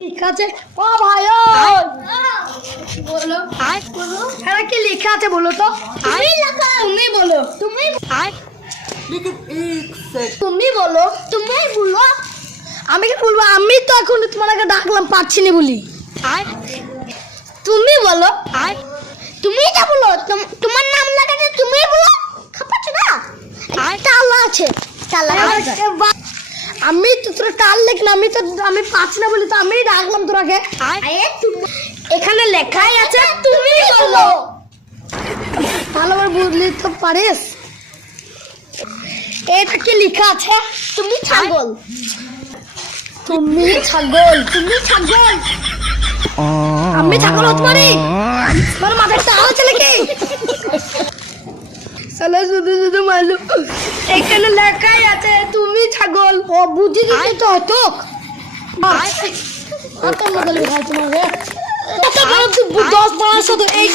লিখা আছে ও ভাই বলো বলো এরা কি লেখা আছে বলো তো তুমি লেখা তুমি বলো তুমি তুমি বলো তুমি বলো আমি কি বলবো আমি তো এখন তোমার আগে ডাকলাম পাচ্ছি না বলি তুমি বলো তুমি যা বলো তোমার নাম লাগাতে তুমি বলো খাপাচ্ছ না তালা আছে তালা আমি তো তোর কাল লেখ না আমি পাচ্ছি না বলি তো আমি ডাকলাম তোরাকে এখানে লেখাই আছে তুমি বলো ভালো করে বুঝলি তো পারিস এটা কি লেখা আছে তুমি ছাগল তুমি ছাগল তুমি ছাগল আমি ছাগল হতে পারি তোর মাথায় টাল চলে কি সালা শুধু শুধু মারলো এখানে লেখাই আছে তুমি ছাগল ও বুদ্ধি দিতে তো হতো আচ্ছা মডেল ভাই তোমাকে 10 12 এই